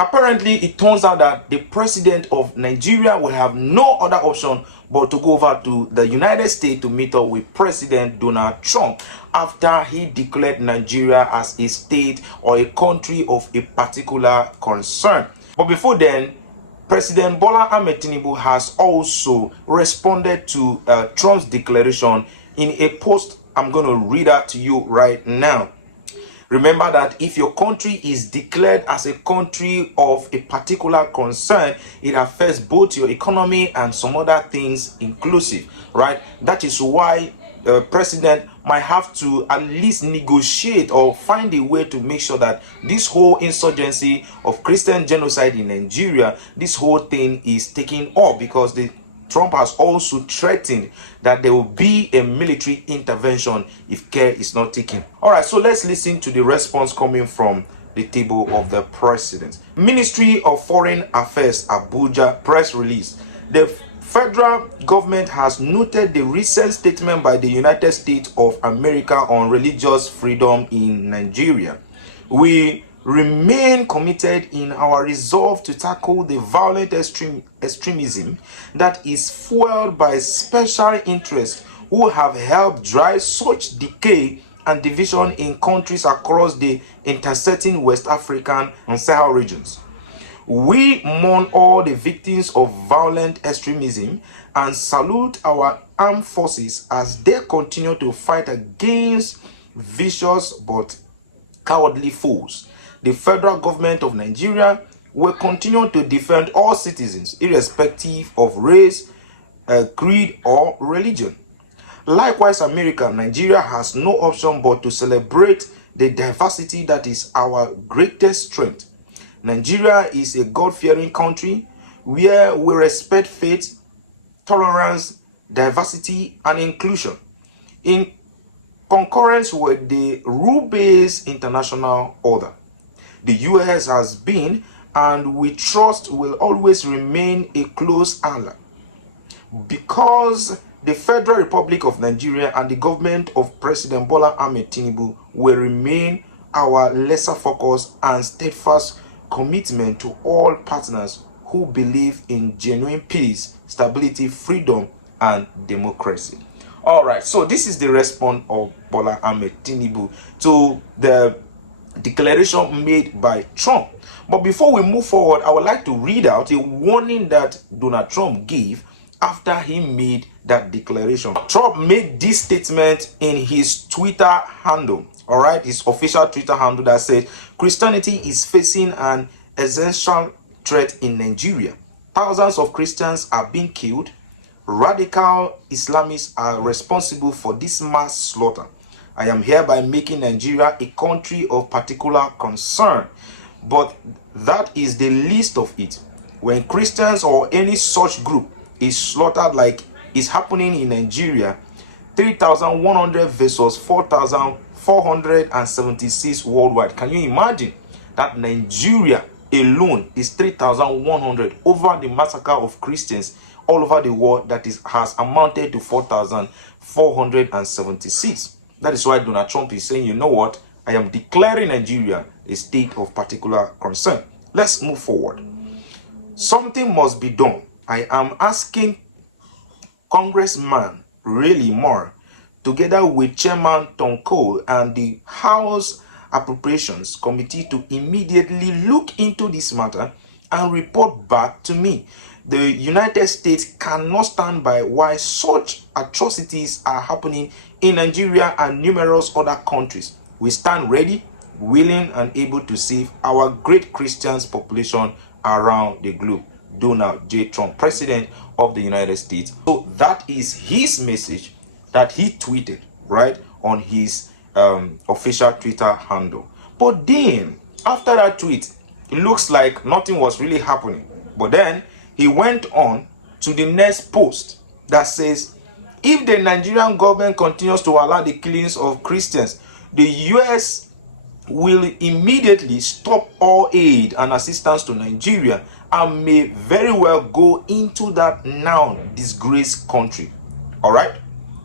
Apparently, it turns out that the president of Nigeria will have no other option but to go over to the United States to meet up with President Donald Trump after he declared Nigeria as a state or a country of a particular concern. But before then, President Bola Ahmed Tinubu has also responded to Trump's declaration in a post. I'm going to read out to you right now. Remember that if your country is declared as a country of a particular concern, it affects both your economy and some other things inclusive, right? That is why the president might have to at least negotiate or find a way to make sure that this whole insurgency of Christian genocide in Nigeria, this whole thing is taken off, because Trump has also threatened that there will be a military intervention if care is not taken. All right, so let's listen to the response coming from the table of the president. Ministry of Foreign Affairs, Abuja, press release. The federal government has noted the recent statement by the United States of America on religious freedom in Nigeria. We remain committed in our resolve to tackle the violent extremism that is fueled by special interests who have helped drive such decay and division in countries across the intersecting West African and Sahel regions. We mourn all the victims of violent extremism and salute our armed forces as they continue to fight against vicious but cowardly foes. The federal government of Nigeria will continue to defend all citizens, irrespective of race, creed, or religion. Likewise, Nigeria has no option but to celebrate the diversity that is our greatest strength. Nigeria is a God-fearing country where we respect faith, tolerance, diversity, and inclusion in concurrence with the rule-based international order. The U.S. has been, and we trust will always remain, a close ally, because the Federal Republic of Nigeria and the government of President Bola Ahmed Tinubu will remain our lesser focus and steadfast commitment to all partners who believe in genuine peace, stability, freedom, and democracy. All right, so this is the response of Bola Ahmed Tinubu to the declaration made by Trump. But before we move forward, I would like to read out a warning that Donald Trump gave after he made that declaration. Trump made this statement in his Twitter handle, all right, his official Twitter handle, that said, Christianity is facing an essential threat in Nigeria. Thousands of Christians are being killed. Radical Islamists are responsible for this mass slaughter. I am hereby making Nigeria a country of particular concern, but that is the least of it. When Christians or any such group is slaughtered like is happening in Nigeria, 3,100 versus 4,476 worldwide. Can you imagine that Nigeria alone is 3,100 over the massacre of Christians all over the world that has amounted to 4,476? That is why Donald Trump is saying, you know what, I am declaring Nigeria a state of particular concern. Let's move forward. Something must be done. I am asking Congressman Really Moore, together with Chairman Tom Cole and the House Appropriations Committee, to immediately look into this matter and report back to me. The United States cannot stand by while such atrocities are happening in Nigeria and numerous other countries. We stand ready, willing, and able to save our great Christian population around the globe. Donald J. Trump, President of the United States. So that is his message that he tweeted, right, on his official Twitter handle. But then, after that tweet, it looks like nothing was really happening. But then, he went on to the next post that says, if the Nigerian government continues to allow the killings of Christians, the U.S. will immediately stop all aid and assistance to Nigeria and may very well go into that now disgraced country. All right?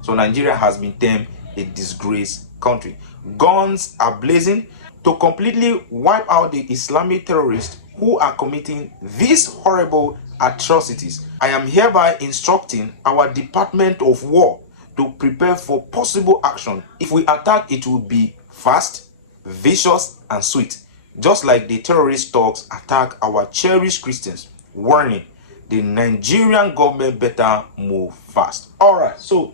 So Nigeria has been termed a disgraced country. Guns are blazing. To completely wipe out the Islamic terrorists, who are committing these horrible atrocities. I am hereby instructing our Department of War to prepare for possible action. If we attack, it will be fast, vicious, and sweet, just like the terrorist thugs attack our cherished Christians. Warning: the Nigerian government better move fast. All right, so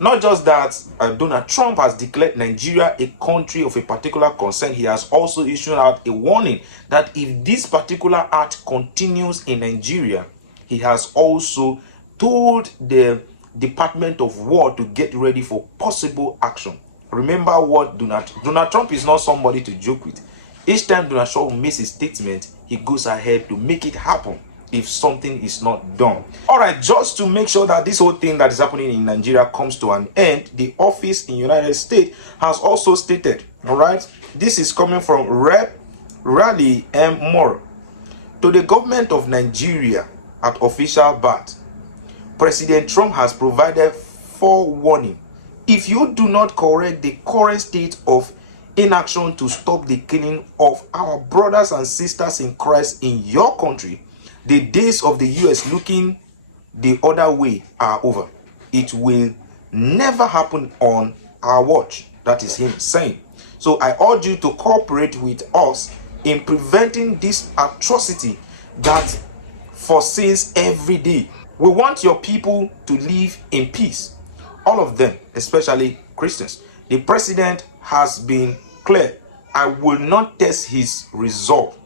not just that, Donald Trump has declared Nigeria a country of a particular concern. He has also issued out a warning that if this particular act continues in Nigeria, he has also told the Department of War to get ready for possible action. Remember what Donald Trump is not somebody to joke with. Each time Donald Trump makes a statement, he goes ahead to make it happen if something is not done. All right, just to make sure that this whole thing that is happening in Nigeria comes to an end, the office in United States has also stated, all right, this is coming from Rep. Raleigh M. Moore, to the government of Nigeria at official bat, President Trump has provided forewarning. If you do not correct the current state of inaction to stop the killing of our brothers and sisters in Christ in your country, the days of the US looking the other way are over. It will never happen on our watch. That is him saying. So I urge you to cooperate with us in preventing this atrocity that foresees every day. We want your people to live in peace. All of them, especially Christians. The president has been clear. I will not test his resolve.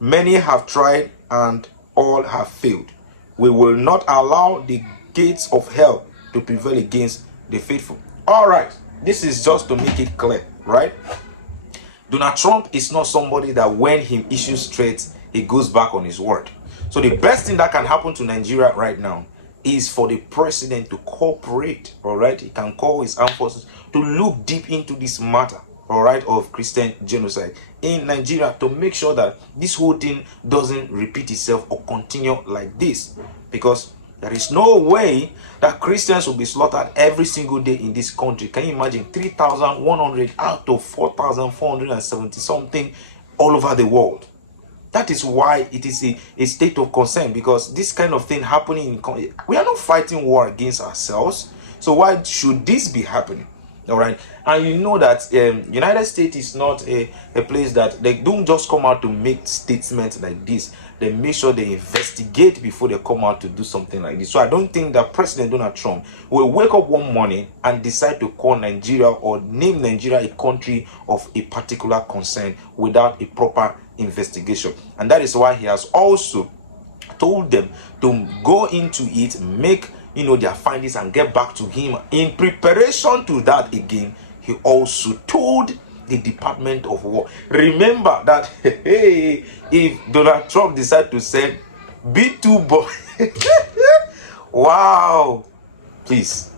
Many have tried and all have failed. We will not allow the gates of hell to prevail against the faithful. All right, this is just to make it clear, right? Donald Trump is not somebody that when he issues threats, he goes back on his word. So the best thing that can happen to Nigeria right now is for the president to cooperate, all right? He can call his armed forces to look deep into this matter, all right, of Christian genocide in Nigeria, to make sure that this whole thing doesn't repeat itself or continue like this, because there is no way that Christians will be slaughtered every single day in this country. Can you imagine 3,100 out of 4,470 something all over the world? That is why it is a state of concern, because this kind of thing happening we are not fighting war against ourselves. So why should this be happening? All right, and you know that United States is not a place that they don't just come out to make statements like this. They make sure they investigate before they come out to do something like this. So I don't think that President Donald Trump will wake up one morning and decide to call Nigeria or name Nigeria a country of a particular concern without a proper investigation. And that is why he has also told them to go into it, make their findings, and get back to him. In preparation to that, again, he also told the Department of War, remember that hey, if Donald Trump decide to send B2 boy wow, please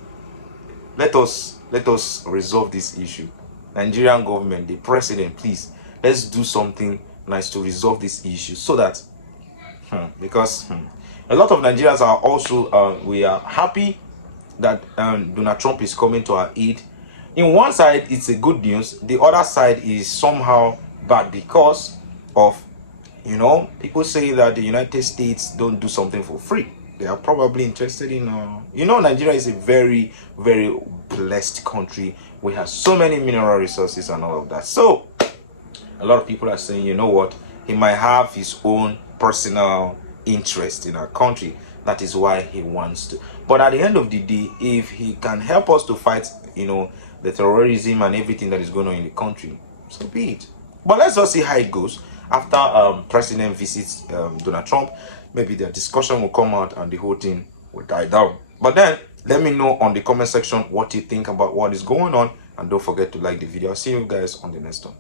let us resolve this issue. Nigerian government, the president, please, let's do something nice to resolve this issue, so that because a lot of Nigerians are also we are happy that Donald Trump is coming to our aid. In one side, it's a good news. The other side is somehow bad, because of people say that the United States don't do something for free. They are probably interested in Nigeria is a very, very blessed country. We have so many mineral resources and all of that. So a lot of people are saying, you know what, he might have his own personal interest in our country. That is why he wants to. But at the end of the day, if he can help us to fight the terrorism and everything that is going on in the country, so be it. But let's just see how it goes after president visits Donald Trump. Maybe the discussion will come out and the whole thing will die down. But then let me know on the comment section what you think about what is going on, and don't forget to like the video. I'll see you guys on the next one.